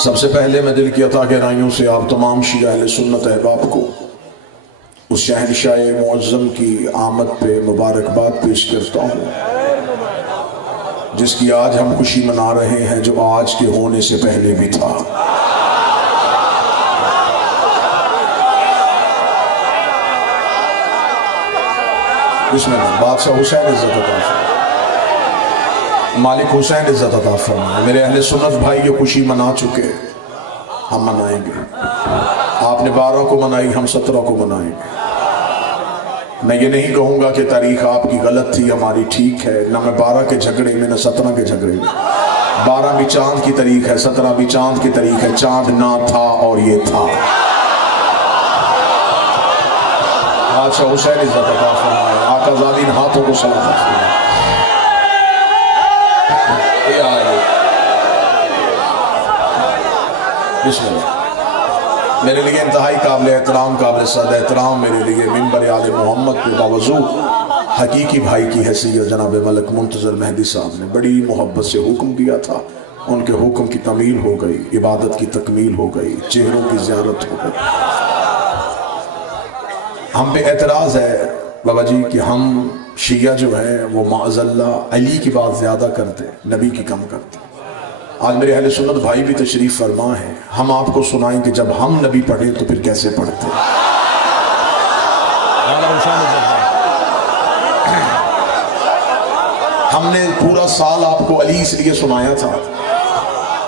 सबसे पहले मैं दिल की अता गहराइयों से आप तमाम शिया अहले सुन्नत अहबाब को उस शहनशाह मुअज़्ज़म की आमद पे मुबारकबाद पेश करता हूँ जिसकी आज हम खुशी मना रहे हैं, जो आज के होने से पहले भी था। बिस्मिल्लाह। बादशाह हुसैन इज्जत अता फरमाए, मालिक हुसैन इज्जत अता फरमाए। मेरे अहले सुन्नत भाई ये खुशी मना चुके, हम मनाएंगे। आपने 12 को मनाई, हम 17 को मनाएंगे। मैं ये नहीं कहूँगा कि तारीख आपकी गलत थी, हमारी ठीक है। ना मैं 12 के झगड़े में, ना 17 के झगड़े में। 12 भी चांद की तारीख है, 17 भी चांद की तारीख है। चांद ना था और ये था। बादशाह हुसैन इज्जत अता फरमाए, आका ज़ादी इन हाथों को सलामत फरमाए। मेरे लिए इंतहाई काबिल एहतराम, काबिल सद एहतराम मेरे लिए मिंबर आले मोहम्मद के बावजू हकीकी भाई की हैसियत जनाब मलक मुंतज़र मेहदी साहब ने बड़ी मोहब्बत से हुक्म दिया था। उनके हुक्म की तमील हो गई, इबादत की तकमील हो गई, चेहरों की ज़ियारत हो गई। हम पे एतराज़ है बाबा जी कि हम शिया जो है वो माअज़ल्लाह अली की बात ज़्यादा करते, नबी की कम करते। आज मेरे अहले सुन्नत भाई भी तशरीफ फरमा है। हम आपको सुनाएं कि जब हम नबी पढ़े तो फिर कैसे पढ़ते। हमने पूरा साल आपको अली इसलिए सुनाया था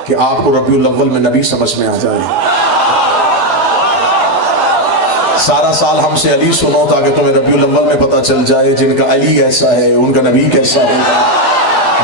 कि आपको रबीउल अव्वल में नबी समझ में आ जाए। सारा साल हमसे अली सुनो ताकि तुम्हें रबीउल अव्वल में पता चल जाए जिनका अली ऐसा है उनका नबी कैसा होगा,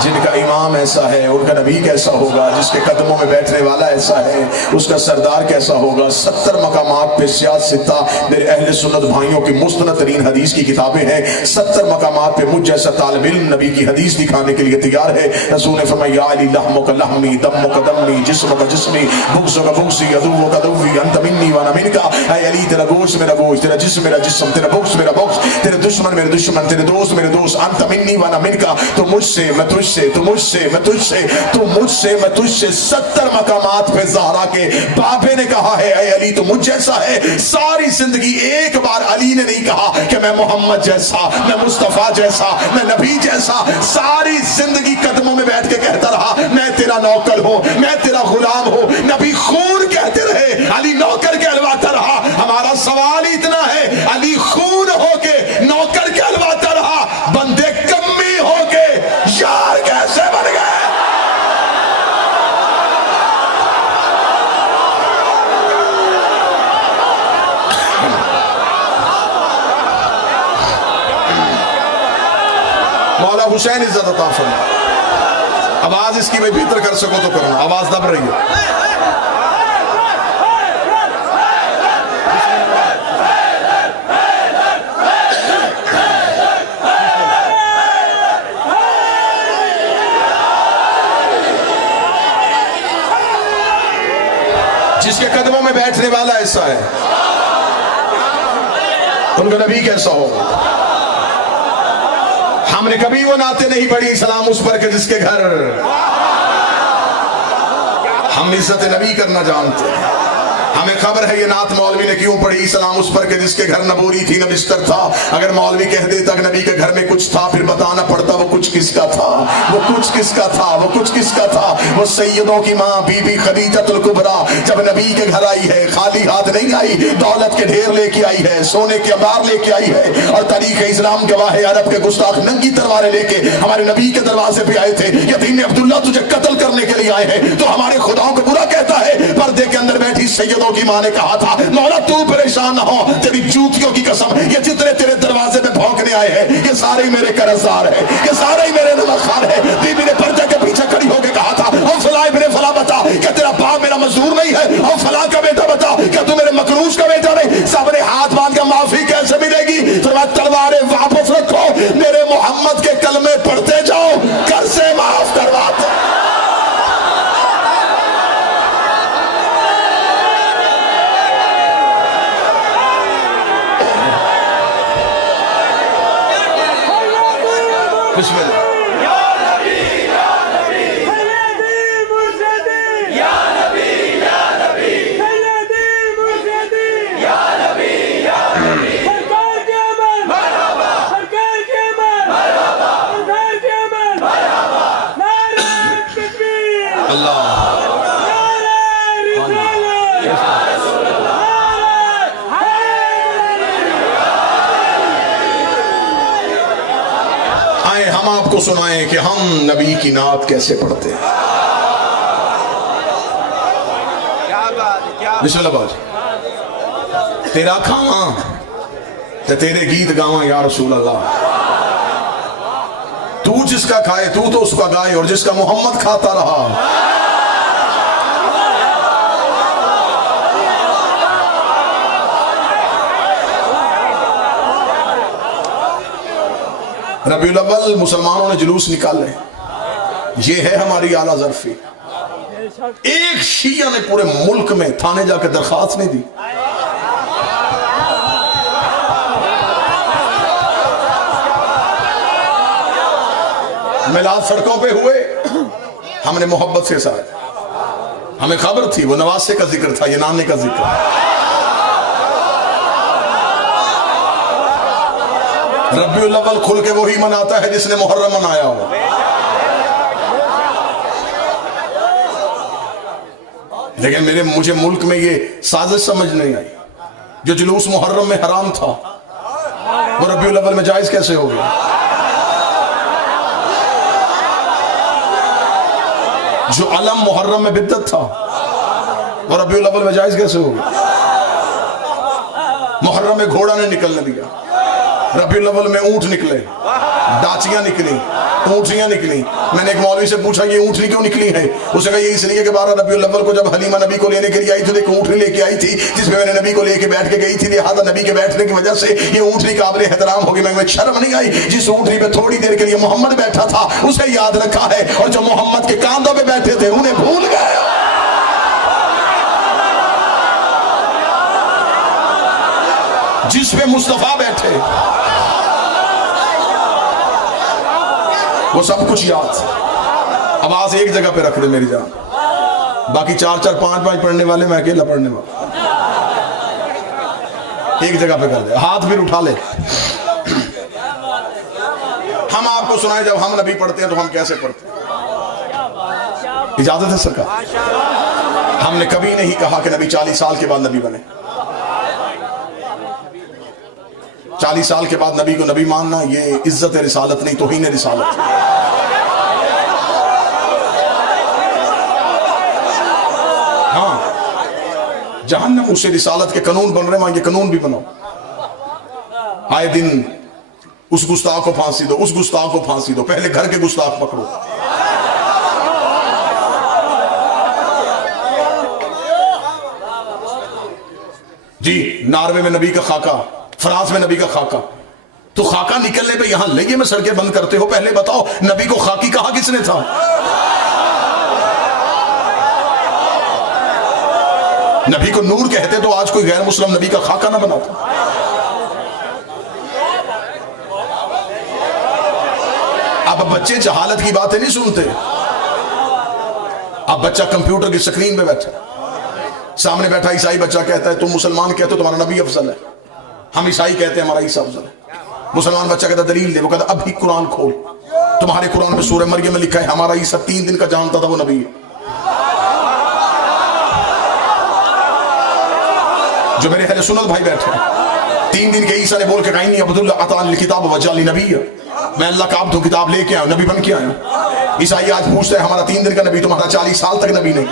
जिनका इमाम ऐसा है उनका नबी कैसा होगा, जिसके कदमों में बैठने वाला ऐसा है उसका सरदार कैसा होगा। 70 मकामात पे सियासता मेरे अहले सुन्नत भाइयों की मुस्तनद तरीन हदीस की किताबें हैं। 70 मकामात पे मुझ जैसा तालिब इल्म नबी की हदीस दिखाने के लिए तैयार है। रसूल ने फरमाया अली लहमुका लहमी दम्मुका दम्मी जिस्मुका जिस्मी बुग्ज़ुका बुग्ज़ी अदुव्वुका अदुव्वी अंत मिन्नी व अना मिनका। ऐ अली तेरा गोश्त मेरा गोश्त, तेरा जिस्म मेरा जिस्म, तेरा बुग्ज़ मेरा बुग्ज़, तेरे दुश्मन मेरे दुश्मन, तेरे दोस्त मेरे दोस्त। अंत मिन्नी व अना मिनका, तो मुझसे मैं तुझसे, तो मुझसे मैं तुझसे, तो मुझसे मैं तुझसे। 70 मकामात पे ज़हरा के बाबे ने कहा है ऐ अली तो मुझ जैसा है। सारी जिंदगी एक बार अली ने नहीं कहा कि मैं मोहम्मद जैसा, मैं मुस्तफा जैसा, मैं नबी जैसा। सारी जिंदगी कदमों में बैठ के कहता रहा मैं तेरा नौकर हूं, मैं तेरा गुलाम हूं। नबी खून कहते रहे, अली नौकर कहलवाता रहा। हमारा सवाल ही इतना है, अली खून होके नौकर कहलवाता रहा, बंदे कम्मी होके यार कैसे बन गए। मौला हुसैन इज्जत अता फरमाए। आवाज इसकी भाई भीतर कर सको तो करना, आवाज दब रही है। जिसके कदमों में बैठने वाला ऐसा है उनका नबी कैसा होगा। हमने कभी वो नाते नहीं पढ़ी सलाम उस पर के जिसके घर हम इज्जत नबी करना जानते हैं। हमें खबर है ये नात मौलवी ने क्यों पढ़ी, सलाम उस पर के जिसके घर न बोरी थी न बिस्तर था। अगर मौलवी कह देता कि नबी के घर में कुछ था, फिर बताना पड़ता वो कुछ किसका था, वो कुछ किसका था, वो कुछ किसका था। वो सैयदों की माँ बीबी खदीजतुल कुबरा जब नबी के घर आई है, खाली हाथ नहीं आई, दौलत के ढेर लेके आई है, सोने के अंबार लेके आई है। और तारीख इस्लाम गवाह है, अरब के गुस्ताख नंगी तलवारें लेके हमारे नबी के दरवाजे पे आए थे। यतीम अब्दुल्ला तुझे कत्ल करने के लिए आए हैं, तो हमारे खुदाओं को बुरा कहता है। पर्दे के अंदर बैठी सैयदों की माँ ने कहा था मौला तू परेशान ना हो, तेरी जूतियों की कसम, ये जितने तेरे दरवाजे पे भौंकने आए हैं ये सारे ही मेरे कर्जदार है, ये सारे ही मेरे नमखान है। बीबी ने पर्दे के पीछे खड़ी होकर कहा था और फला इब्ने फला बता क्या तेरा बाप मेरा मजदूर नहीं है, और फला का बेटा बता क्या तू मेरे मकरूज का बेटा नहीं। सबने हाथ बांध के माफी कैसे मिलेगी। तो तलवारें वापस रखो, मेरे मोहम्मद के कलमे पढ़ते जाओ, घर से माफ करवाते। बिस्मिल्लाह। या नबी या नबी या नबी आपको सुनाएं कि हम नबी की नात कैसे पढ़ते हैं। बिस्मिल्लाह बाज तेरा खावा ते तेरे गीत गावा या रसूल अल्लाह। तू जिसका खाए तू तो उसका गाए, और जिसका मोहम्मद खाता रहा। रबीउल अव्वल मुसलमानों ने जुलूस निकाले, ये है हमारी आला ज़र्फी। एक शिया ने पूरे मुल्क में थाने जाकर दरखास्त नहीं दी। मिलाद सड़कों पे हुए, हमने मोहब्बत से साए, हमें खबर थी वो नवासे का जिक्र था, ये नाने का जिक्र। रबीउल अव्वल खुल के वही मनाता है जिसने मुहर्रम मनाया हो। लेकिन मुझे मुल्क में ये साजिश समझ नहीं आई, जो जुलूस मुहर्रम में हराम था वो रबीउल अव्वल में जायज कैसे हो गया? जो अलम मुहर्रम में बिद्दत था वो रबीउल अव्वल में जायज कैसे हो गया? मुहर्रम में घोड़ा ने निकलने दिया, रबीउल अव्वल में ऊंट निकले, दाचियां निकली, ऊंटनियां निकली। मैंने एक मौलवी से पूछा ये ऊंटनी क्यों निकली है? उसने कहा ये इसलिए कि 12 रबीउल अव्वल को जब हलीमा नबी को लेने के लिए आई थी, एक ऊंटनी लेके आई थी जिसमें मैंने नबी को लेके बैठ के गई थी, लिहाजा नबी के बैठने की वजह से ये ऊंटनी काबिल एहतराम होगी। मैं शर्म नहीं आई? जिस ऊंटनी पे थोड़ी देर के लिए मोहम्मद बैठा था उसे याद रखा है, और जो मोहम्मद के कांधों पे बैठे थे उन्हें भूल गए। जिस पे मुस्तफा बैठे वो सब कुछ याद। आवाज एक जगह पे रख दे मेरी जान, बाकी 4-4 5-5 पढ़ने वाले, मैं अकेला पढ़ने वाला। एक जगह पे कर दे, हाथ फिर उठा ले। हम आपको सुनाए जब हम नबी पढ़ते हैं तो हम कैसे पढ़ते हैं। इजाजत है सरकार? हमने कभी नहीं कहा कि नबी 40 साल के बाद नबी बने। 40 साल के बाद नबी को नबी मानना ये इज्जत रिसालत नहीं, तौहीन रिसालत। हाँ, जहन्नम उससे रिसालत के कानून बन रहे हैं, ये कानून भी बनाओ। आए दिन उस गुस्ताख को फांसी दो, उस गुस्ताख को फांसी दो, पहले घर के गुस्ताख पकड़ो। जी, नार्वे में नबी का खाका, फ्रांस में नबी का खाका। तो खाका निकलने पे यहां लगे में सड़कें बंद करते हो। पहले बताओ नबी को खाकी कहा किसने था? नबी को नूर कहते तो आज कोई गैर मुस्लिम नबी का खाका ना बनाता। अब बच्चे जहालत की बातें नहीं सुनते। अब बच्चा कंप्यूटर की स्क्रीन पे बैठा, सामने बैठा ईसाई बच्चा कहता है तुम मुसलमान कहते हो तुम्हारा नबी अफजल है, हम ईसाई कहते हैं हमारा ईसा अफजल है। मुसलमान बच्चा कहता दलील दे, वो कहता अभी कुरान खोल, तुम्हारे कुरान में सूरह मरियम में लिखा है हमारा ईसा 3 दिन का जानता था वो नबी है। जो मेरे अहले सुन्नत भाई बैठे 3 दिन के ईसा ने बोल के कहीं नहीं अब्दुल्ला अतानी किताब वजाली नबी है, मैं अल्लाह का अब्द हूं, किताब लेके आया, नबी बन के आया। ईसाई आज पूछते हैं हमारा 3 दिन का नबी, तुम्हारा 40 साल तक नबी नहीं।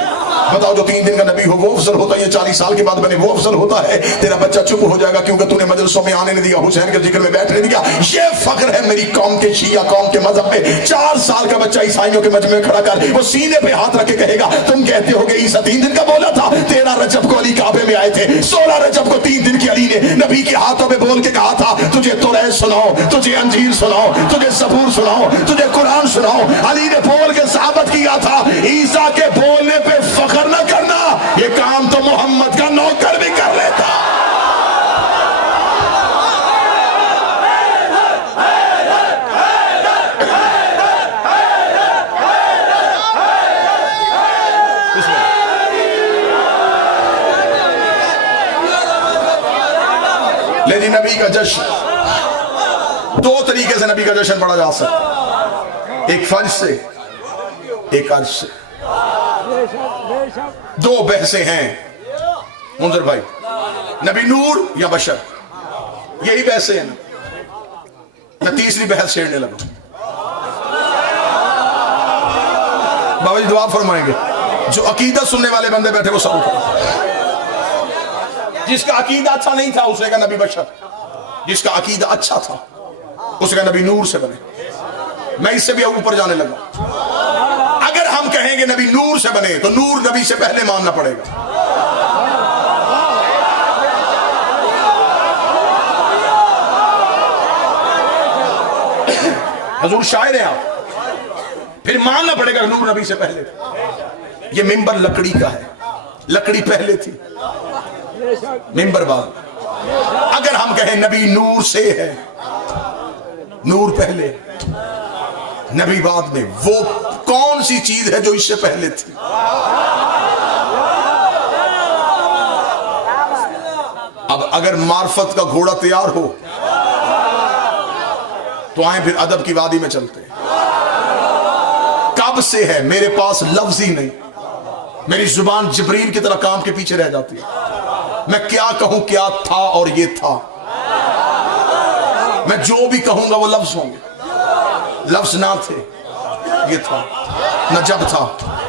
बताओ जो 3 दिन का नबी हो वो अफजल होता है, ये 40 साल के बाद बने वो अफजल होता है। तेरा बच्चा चुप हो जाएगा क्योंकि तूने मजलिसों में आने नहीं दिया, हुसैन के जिक्र में बैठने दिया। ये फख्र है मेरी कौम के, शिया कौम के मजहब पे। 4 साल का बच्चा ईसाइयों के मजमे में खड़ा कर वो सीने पे हाथ रख के कहेगा तुम कहते हो कि ईसा 3 दिन का बोला था, 13 रजब को अली काबे में आए थे, 16 रजब को 3 दिन की अली ने नबी के हाथों में बोल के कहा था तुझे तौरात सुनाओ, तुझे अंजील सुनाओ, तुझे ज़बूर सुनाओ, तुझे कुरान सुनाओ। अली ने बोल के साबित किया था। ईसा के बोलने पे फख्र न करना, ये काम तो मोहम्मद का नौकर भी कर लेता। लेकिन नबी का जश्न 2 तरीके से नबी का जश्न पढ़ा जा सकता, एक फर्ज से, एक अर्ज से। 2 बहसें हैं मुंजर भाई, नबी नूर या बशर, यही बहसें हैं। मैं तीसरी बहस छेड़ने लगा। बाबा जी दुआ फरमाएंगे। जो अकीदा सुनने वाले बंदे बैठे वो सब उठो। जिसका अकीदा अच्छा नहीं था उसने कहा नबी बशर, जिसका अकीदा अच्छा था उसने कहा नबी नूर से बने। मैं इससे भी ऊपर जाने लगा। अगर हम कहेंगे नबी नूर से बने तो नूर नबी से पहले मानना पड़ेगा। हजूर शायर है आप, फिर मानना पड़ेगा नूर नबी से पहले। ये मिंबर लकड़ी का है, लकड़ी पहले थी, मिंबर बाद। अगर हम कहें नबी नूर से है, नूर पहले नबी बाद में, वो कौन सी चीज है जो इससे पहले थी? अब अगर मार्फत का घोड़ा तैयार हो तो आए फिर अदब की वादी में चलते हैं। कब से है मेरे पास लफ्ज ही नहीं, मेरी जुबान जिब्रील की तरह काम के पीछे रह जाती है। मैं क्या कहूं, क्या था और ये था। मैं जो भी कहूंगा वो लफ्ज होंगे। लफ्ज ना थे, ये था। न जब था,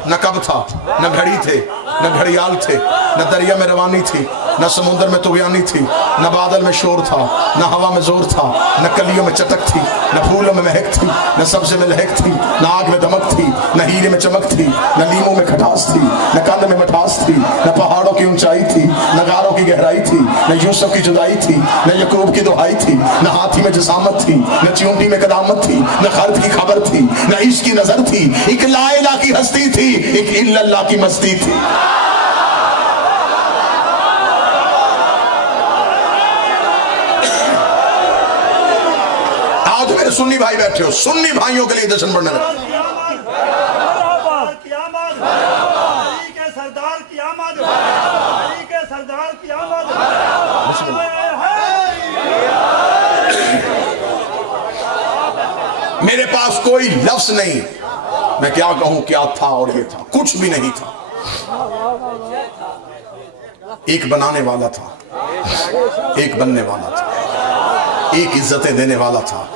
न कब था, न घड़ी थे, न घड़ियाल थे, न दरिया में रवानी थी, न समुद्र में तुगयानी थी, न बादल में शोर था, न हवा में जोर था, न कलियों में चटक थी, न फूलों में महक थी, न सब्जे में लहक थी, न आग में दमक थी, न हीरे में चमक थी, न लीमों में खटास थी, न कंद में मिठास थी, न पहाड़ों की ऊंचाई थी, न गारों की गहराई थी, न यूसुफ की जुदाई थी, न यकूब की दुहाई थी, न हाथी में जसामत थी, न चूंटी में कदामत थी, न खर्द की खबर थी, न इश्क की नजर थी। एक ला इलाहा की हस्ती थी, एक इल्लल्लाह की मस्ती थी। सुन्नी भाई बैठे हो, सुन्नी भाइयों के लिए जश्न बढ़ने लगा। मेरे पास कोई लफ्ज नहीं, मैं क्या कहूं, क्या था और ये था। कुछ भी नहीं था। एक बनाने वाला था, एक बनने वाला था, एक इज्जतें देने वाला था,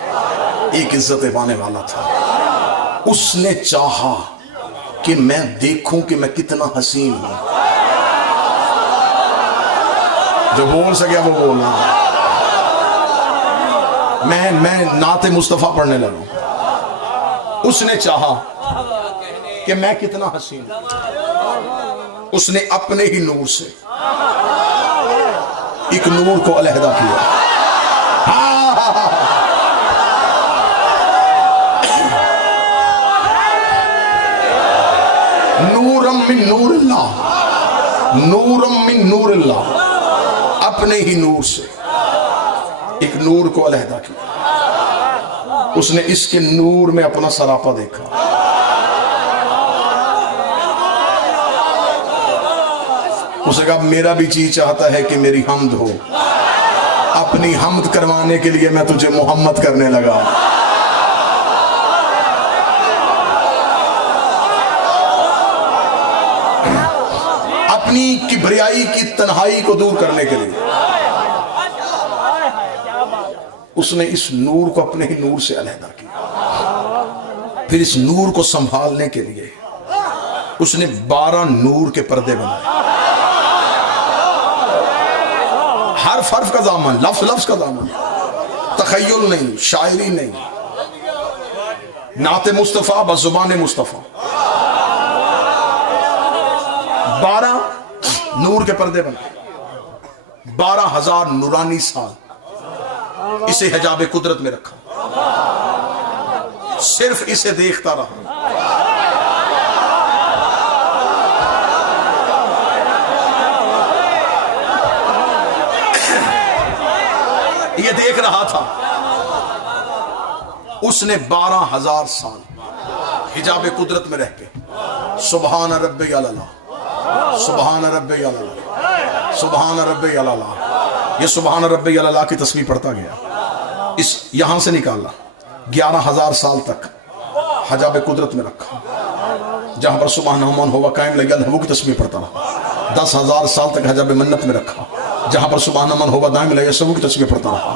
एक इज्जतें पाने वाला था। उसने चाहा कि मैं देखूं कि मैं कितना हसीन हूं। जो बोल सके वो बोलना। मैं नाते मुस्तफा पढ़ने लगा। उसने चाहा कि मैं कितना हसीन हूं। उसने अपने ही नूर से एक नूर को अलहदा किया। नूरम मिन नूरिल्लाह, नूरम मिन नूरिल्लाह, अपने ही नूर से एक नूर को अलहदा किया। उसने इसके नूर में अपना सरापा देखा। उसे कहा मेरा भी जी चाहता है कि मेरी हमद हो। अपनी हमद करवाने के लिए मैं तुझे मोहम्मद करने लगा। अपनी किबरियाई की तन्हाई को दूर करने के लिए उसने इस नूर को अपने ही नूर से अलहदा किया। फिर इस नूर को संभालने के लिए उसने 12 नूर के पर्दे बनाए। हर्फ हर्फ का दामन, लफ्ज लफ्ज का दामन, तखय्युल नहीं, शायरी नहीं, नाते मुस्तफा बज़ुबान मुस्तफा। 12 नूर के पर्दे बनाए। 12,000 नूरानी साल इसे हिजाब कुदरत में रखा। सिर्फ इसे देखता रहा। ये देख रहा था। उसने 12,000 साल हिजाब कुदरत में रह के सुबहान रब्बी अला, सुबहान रब्बी अला, सुबहान रब्बी अला, ये सुबहान रब्बी अला की तस्बीह पढ़ता गया। इस यहां से निकाला 11,000 साल तक हिजाब कुदरत में रखा। जहां पर सुबहान मन हुआ कायम लगा वो की तस्बीह पढ़ता रहा। 10,000 साल तक हिजाब मन्नत में रखा। जहां पर सुबहान मन हुआ दायम लगे सबू की तस्बीह पढ़ता रहा।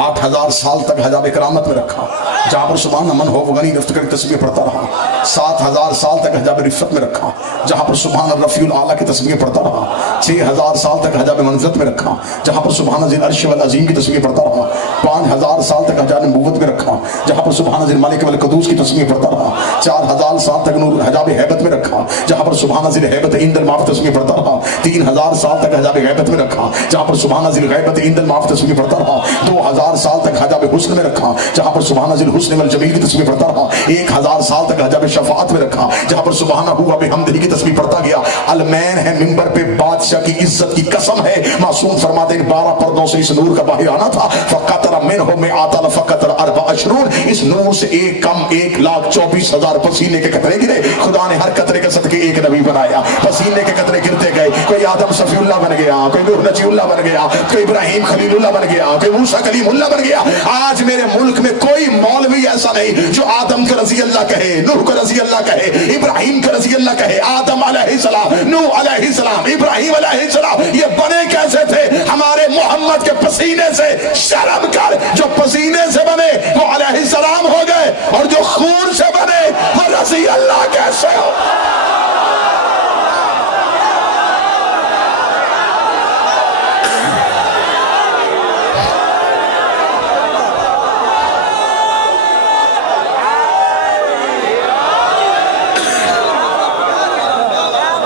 8,000 साल तक हिजाब करामत में रखा। जहाँ पर सुभान अमन हो गनी रफ्त कर तस्बीह पढ़ता रहा। 7000 साल तक हजाब रिफत में रखा, जहाँ पर सुभान रफ़ीउल आला की तस्बीह पढ़ता रहा। 6000 साल तक हजाब मंज़लत में रखा, जहाँ पर सुभान ज़िल अर्श वल अज़ीम की तस्बीह पढ़ता रहा। 5000 साल तक हजाब नबूवत में रखा, जहाँ पर सुभान ज़िल मालिक वल क़ुद्दूस की तस्बीह पढ़ता रहा। 4000 साल तक नूर हजाब हैबत में रखा, जहाँ पर सुभान ज़िल हैबत इंदल माफ़ तस्बीह पढ़ता रहा। 3000 साल तक हजाब गैबत में रखा, जहाँ पर सुभान ज़िल गैबत इंदल माफ़ तस्बीह पढ़ता रहा। 2000 साल तक हजाब हुस्न में रखा, जहाँ पर सुभान ज़िल हुस्न वल जमील की तस्बीह पढ़ता रहा। 1000 साल तक हजाब शफाअत में रखा, जहाँ पर सुभान हुआ बिहम्दिही की तस्बीह पढ़ता गया। अलमैन है मिंबर पे बादशाह की इज्जत की कसम है, मासूम फरमाते हैं 12 पर्दों से इस नूर का बाहर आना था। फ़क़तरा मिनहु में आतल फ़क़तरा अर्बा अशरून, इस नूर से एक कम 1,24,000 पसीने के कतरे गिरे। खुदा ने हर कतरे के सदके एक नबी बनाया, पसीने के कतरे गिरते गए। कोई आदम सफीउल्लाह बन गया, कोई नूह नजीउल्लाह बन गया, कोई इब्राहिम खलीलुल्लाह बन गया, कोई मूसा कलीमुल्लाह बन गया। आज मेरे मुल्क में कोई मौलवी ऐसा नहीं जो आदम का रज़ी अल्लाह कहे, नूह का रज़ी अल्लाह कहे, इब्राहिम का रज़ी अल्लाह कहे। आदम अलैहिस्सलाम, नूह अलैहिस्सलाम, इब्राहिम अलैहिस्सलाम ये बने कैसे थे? हमारे मोहम्मद के पसीने से। शर्म कर, जो पसीने से बने वो अलैहिस्सलाम हो गए, और जो खून से बने वो रज़ी अल्लाह कैसे हो?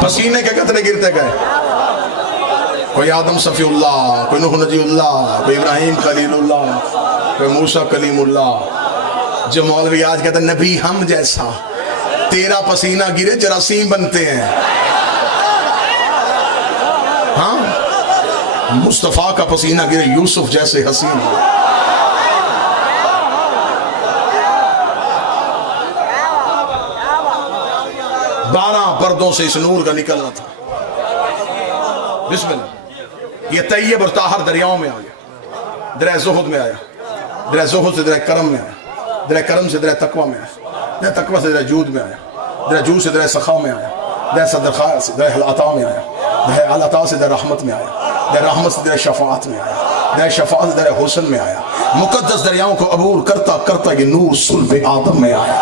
पसीने के कतरे गिरते गए। कोई आदम सफीउल्लाह, कोई नूह नजीउल्लाह, कोई इब्राहिम खलीलुल्लाह, कोई मूसा कलीमुल्लाह। जो मौलवी आज कहते नबी हम जैसा, तेरा पसीना गिरे जरासीम बनते हैं। हाँ, मुस्तफा का पसीना गिरे यूसुफ जैसे हसीन। 12 पर्दों से इस नूर का निकलना था। बिस्मिल्लाह। ये तैयब और ताहर दरियाओं में आ गया, दरिया ज़ुहद में आया, दरिया ज़ुहद से दरिया करम में आया, दरिया करम से दरिया तकवा में आया, दरिया तकवा से दरिया जूद में आया, दरिया जूद से दरिया सखा में आया, दरिया सदरखा से दरिया अता में आया, दरिया अता से दरिया रहमत में आया, दरिया रहमत से दरिया शफाअत में आया, दरिया शफाअत से दरिया हुस्न में आया। मुकद्दस दरियाओं को अबूर करता करता ये नूर सुल्ब आदम में आया।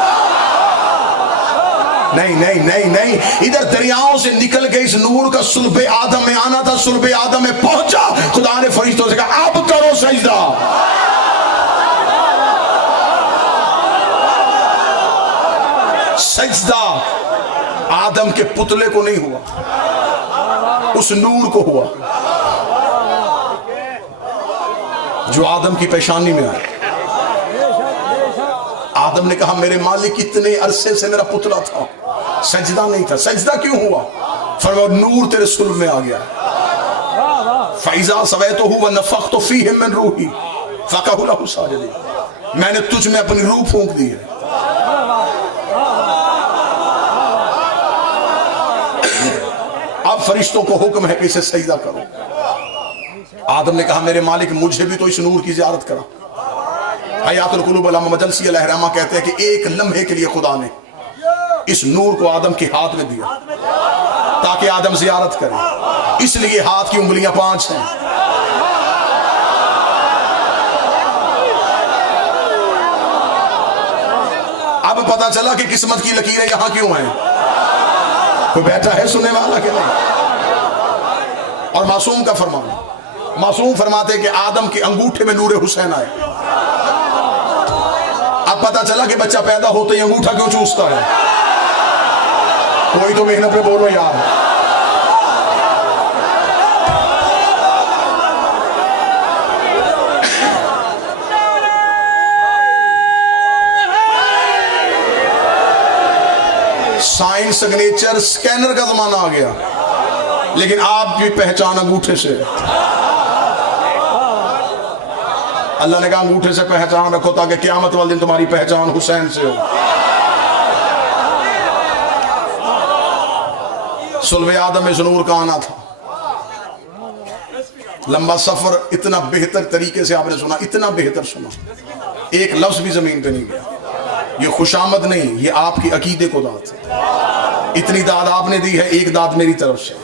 नहीं नहीं नहीं नहीं, इधर दरियाओं से निकल के इस नूर का सुल्ब आदम में आना था। सुल्ब आदम में पहुंचा, खुदा ने फरिश्तों से कहा अब करो सजदा। सजदा आदम के पुतले को नहीं हुआ, उस नूर को हुआ जो आदम की पेशानी में आया। आदम ने कहा मेरे मालिक इतने अरसे से मेरा पुतला था, सजदा नहीं था। सजदा क्यों हुआ? फरमाया नूर तेरे सुल्ब में आ गया। फैजा सवैतुहु व नफख्तु फीहि मिन रूही फक़अू लहू साजिदीन, मैंने तुझ में अपनी रूह फूंक दी है। अब फरिश्तों को हुक्म है कि इसे सजदा करो। आदम ने कहा मेरे मालिक मुझे भी तो इस नूर की ज़ियारत करा। हयातुल कुलूब अल्लामा मजलसी अलैहिर्रहमा कहते हैं कि एक लम्हे के लिए खुदा ने इस नूर को आदम के हाथ में दिया ताकि आदम ज़ियारत करे, इसलिए हाथ की उंगलियां 5 हैं। अब पता चला कि किस्मत की लकीरें यहां क्यों हैं। कोई बैठा है सुनने वाला के नहीं? और मासूम का फरमान, मासूम फरमाते कि आदम के अंगूठे में नूर हुसैन आए। अब पता चला कि बच्चा पैदा होते ही अंगूठा क्यों चूसता है। कोई तो मेहनत पे बोलो यार। साइंस सिग्नेचर स्कैनर का जमाना आ गया, लेकिन आप भी पहचान अंगूठे से। अल्लाह ने कहा अंगूठे से पहचान रखो ताकि क़यामत वाले दिन तुम्हारी पहचान हुसैन से हो। सुल्ब आदम में नूर का आना था। लंबा सफर, इतना बेहतर तरीके से आपने सुना, इतना बेहतर सुना, एक लफ्ज भी जमीन पे नहीं गया। ये खुशामद नहीं, ये आपकी अकीदे को दाद है। इतनी दाद आपने दी है, एक दाद मेरी तरफ से।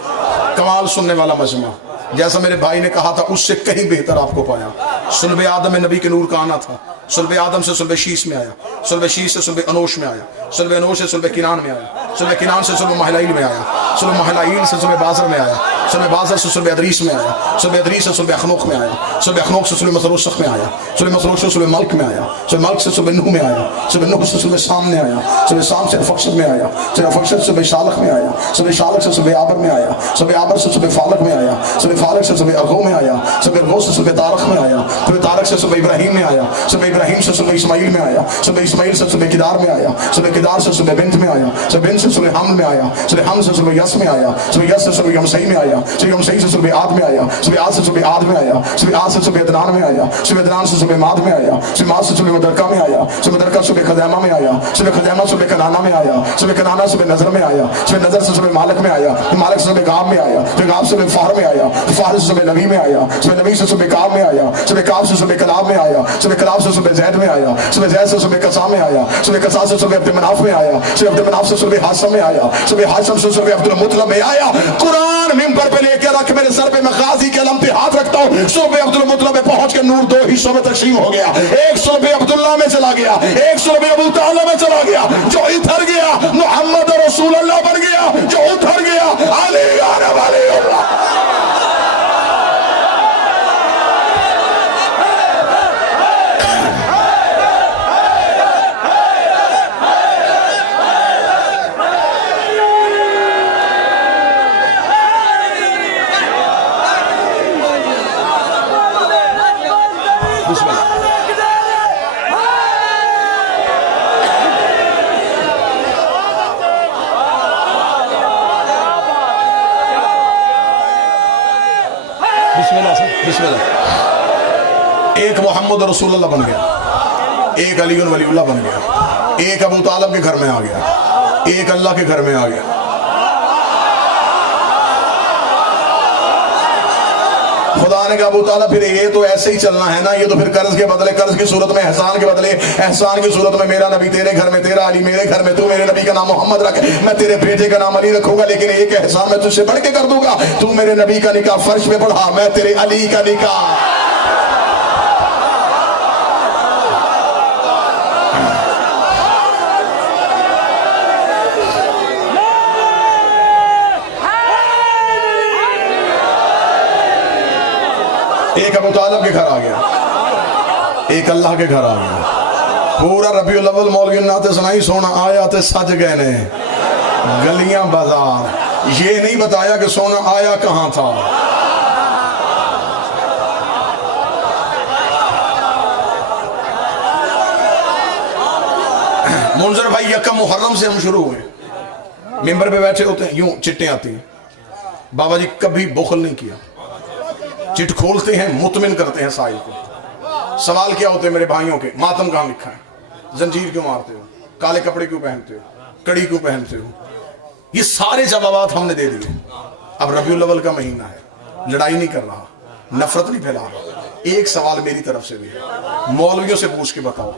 कमाल सुनने वाला मजमा, जैसा मेरे भाई ने कहा था उससे कहीं बेहतर आपको पाया। सुल्ब आदम में नबी के नूर का आना था। सुल्ब आदम से सुल्ब शीस में आया, सुल्ब शीस से सुल्ब अनोश में आया, सुल्ब अनोश से सुल्ब किनान में आया, सुल्ब किनान से सुल्ब महलाइल में आया, सुल्ब महलाइल से सुल्ब बाजर में आया, सुल्ब बाजर से सुल्ब अदरीस में आया, सुल्ब अदरीस से सुल्ब अखनोक में आया, सुल्ब अखनोक से सुल्ब मसरूसख में आया, सुल्ब मसरूसख से सुल्ब मल्क में आया, सुल्ब मल्क से सुल्ब नूह में आया, सुल्ब नूह से सुल्ब शाम में आया, सुल्ब शाम से अफक्षद में आया, सुल्ब अफक्षद से सुल्ब शालक में आया, सुल्ब शालक से सुल्ब आबर में आया, सुल्ब आबर से सुल्ब फालक में आया, सुल्ब फालक से सुल्ब अगो में आया, सुल्ब अगो से सुल्ब तारक में आया, सुल्ब तारक से सुल्ब इब्राहिम में आया, सुल्ब इब्राहिम से सुल्ब इस्माइल में आया, सुल्ब इस्माइल से सुल्ब किदार में आया, सुल्ब किदार से सुल्ब बिन्त में आया, सुल्ब बिन्त से सुल्ब हम में आया, सुल्ब हम से सुल्ब यस में आया, सुल्ब यस से सुल्ब यमसई में आया, सुल्ब यमसई से सुल्ब आद में आया, सुल्ब आद से सुल्ब आद में आया, सुल्ब आद से सुल्ब अदनान में आया, सुल्ब अदनान से सुल्ब माद में आया, सुल्ब माद से सुल्ब मदरका में आया, सुल्ब मदरका सुल्ब खदैमा में आया, सुल्ब खदैमा सुल्ब कनाना में आया, सुल्ब कनाना सुल्ब नजर में आया, सुल्ब नजर से सुल्ब मालिक में आया, मालिक से सुल्ब गाब में आया, फिर गाब से सुल्ब फार में आया, फार से सुल्ब नबी में आया, सुल्ब नबी से सुल्ब काब में आया, सुल्ब काब से सुल्ब कलाब में आया, सुल्ब कलाब से सुल्ब जैद में आया, सुल्ब जैद से सुल्ब कसा में आया, सुल्ब कसा से सुल्ब अब्द मनाफ में आया, सुल्ब अब्द मनाफ से सुल्ब हाशम में आया, सुल्ब हाशम से सुल्ब अब्दुल मुत्तलब में आया। कुरान मिंबर पे लेके रख मेरे सर पे, मैं गाजी के अलम पे हाथ रखता हूँ। सुल्ब अब्दुल मुत्तलब में पहुंच के नूर दो हिस्सों में तकसीम हो गया। एक सुल्ब अब्दुल्लाह में चला गया, एक सुल्ब अबू तालिब में चला गया। जो इधर गया मोहम्मद रसूलुल्लाह बन गया, जो उधर गया अली वलीउल्लाह। एक मोहम्मद रसूलुल्लाह बन गया, एक अली वलीउल्लाह बन गया, एक अबू तालिब के घर में आ गया, एक अल्लाह के घर में आ गया। खुदा ने कहा अबू तालिब फिर ये तो ऐसे ही चलना है ना, ये तो फिर कर्ज के बदले कर्ज की सूरत में, एहसान के बदले एहसान की सूरत में, मेरा नबी तेरे घर में, तेरा अली मेरे घर में, तू मेरे नबी का नाम मोहम्मद रख, मैं तेरे बेटे का नाम अली रखूंगा, लेकिन एक एहसान मैं तुझसे बढ़ के कर दूंगा, तू मेरे नबी का निकाह फर्श पे पढ़ा, मैं तेरे अली का निकाह। एक अबू तालिब के घर आ गया, एक अल्लाह के घर आ गया। पूरा रबीउल अव्वल मौलवी नाते सुनाई, सोना आया ते सज गए ने गलियां बाजार। ये नहीं बताया कि सोना आया कहां था। मुंजर भाई यकम मुहर्रम से हम शुरू हुए, मिंबर पे बैठे होते हैं, यूं चिट्टे आती हैं। बाबा जी कभी बुखल नहीं किया, चिट खोलते हैं, मुतमिन करते हैं साहिल को। सवाल क्या होते हैं मेरे भाइयों के, मातम कहां लिखा है, जंजीर क्यों मारते हो, काले कपड़े क्यों पहनते हो, कड़ी क्यों पहनते हो, ये सारे जवाब हमने दे दिए। अब रबीउल अव्वल का महीना है, लड़ाई नहीं कर रहा, नफरत नहीं फैला रहा। एक सवाल मेरी तरफ से भी है, मौलवियों से पूछ के बताओ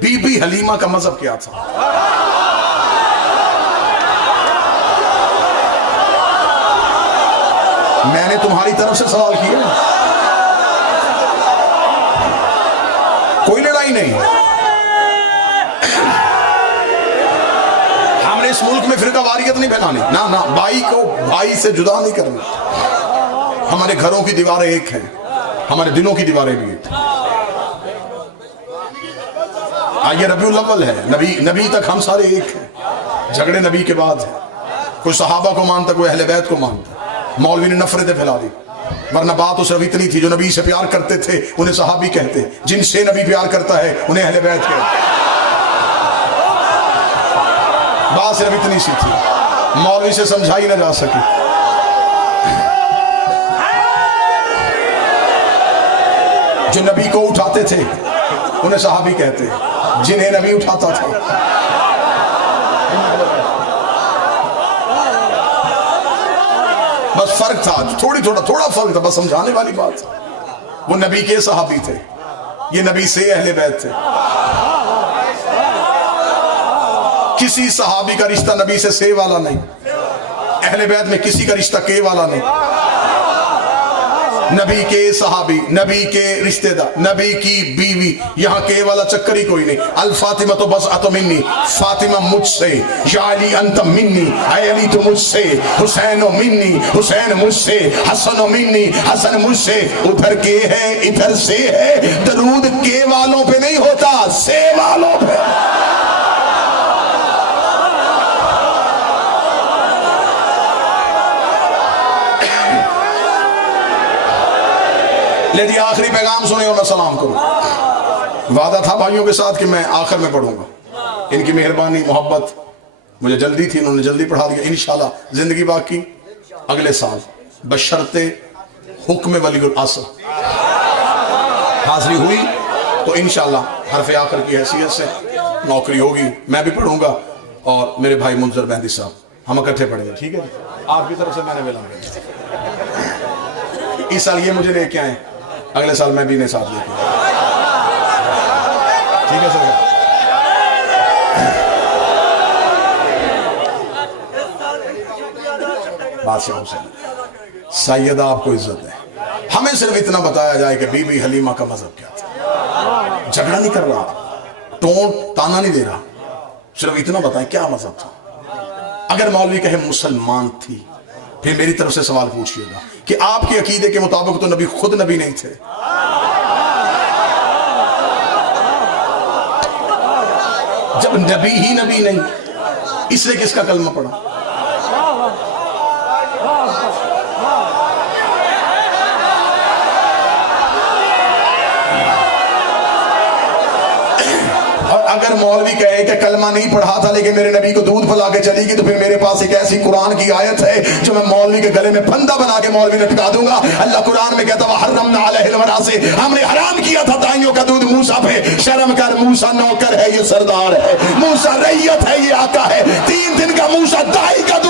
बीबी हलीमा का मजहब क्या था। मैंने तुम्हारी तरफ से सवाल किया, कोई लड़ाई नहीं है। हमने इस मुल्क में फिरका वारियत नहीं फैलानी, ना ना, भाई को भाई से जुदा नहीं करना। हमारे घरों की दीवारें एक हैं, हमारे दिलों की दीवारें भी एक। ये रबीउल अव्वल है, नबी तक हम सारे एक हैं, झगड़े नबी के बाद है। कोई सहाबा को मानता, कोई अहले बैत को मानता। मौलवी ने नफरतें फैला दी, वरना बात उस इतनी थी, जो नबी से प्यार करते थे उन्हें सहाबी कहते, जिनसे नबी प्यार करता है उन्हें अहले बैत कहते। बात सिर्फ इतनी सी थी, मौलवी से समझाई ना जा सकी। जो नबी को उठाते थे उन्हें सहाबी कहते, जिन्हें नबी उठाता था। बस फर्क था, थोड़ा फर्क था, बस समझाने वाली बात। वो नबी के सहाबी थे, ये नबी से अहले बैत थे। किसी सहाबी का रिश्ता नबी से वाला नहीं, अहले बैत में किसी का रिश्ता के वाला नहीं। नबी के सहाबी, नबी के रिश्तेदार, नबी की बीवी, यहाँ के वाला चक्कर ही कोई नहीं। अल फातिमा तो बस अतमिन्नी, फातिमा मुझसे, या अली अंत मिन्नी, ऐ अली तो मुझसे, हुसैन मिन्नी, हुसैन मुझसे, हसन मिन्नी, हसन मुझसे। उधर के है इधर से है, दरूद के वालों पे नहीं होता, से वालों पे। लेकिन आखिरी पैगाम सुने और मैं सलाम करूं। वादा था भाइयों के साथ कि मैं आखिर में पढ़ूंगा। इनकी मेहरबानी मोहब्बत, मुझे जल्दी थी, इन्होंने जल्दी पढ़ा दिया। इंशाल्लाह जिंदगी बाकी अगले साल बशर्ते हुक्म वलीउल असर हाजिरी हुई तो इंशाल्लाह हरफ आखिर की हैसियत से नौकरी होगी, मैं भी पढ़ूंगा और मेरे भाई मुंजर मेहंदी साहब, हम इकट्ठे पढ़ेंगे। ठीक है, आपकी तरफ से मैंने मिला। इस साल ये मुझे लेके आए, अगले साल मैं भी इन्हें साथ लेके आऊं। ठीक है सर। बादशाह हुसैन सैयदा आपको इज्जत है। हमें सिर्फ इतना बताया जाए कि बीबी हलीमा का मजहब क्या था। झगड़ा नहीं कर रहा, टोंट ताना नहीं दे रहा, सिर्फ इतना बताएं क्या मजहब था। अगर मौलवी कहे मुसलमान थी, फिर मेरी तरफ से सवाल पूछिएगा कि आपके अकीदे के मुताबिक तो नबी खुद नबी नहीं थे। जब नबी ही नबी नहीं, इसलिए किसका कलमा पढ़ा? अगर मौलवी कहे कि कलमा नहीं पढ़ा था लेकिन मेरे नबी को दूध पिला के चली गई, तो फिर मेरे पास एक ऐसी कुरान की आयत है जो मैं मौलवी के गले में फंदा बना के मौलवी लटका दूंगा। अल्लाह कुरान में कहता है हर्रमना अलैहिल मनासे, हमने हराम किया था दाइयों का दूध मूसा पे। शर्म कर, मूसा नौकर है, ये सरदार है, मूसा रैयत है, ये आका है। 3 दिन का मूसा दाई का दूध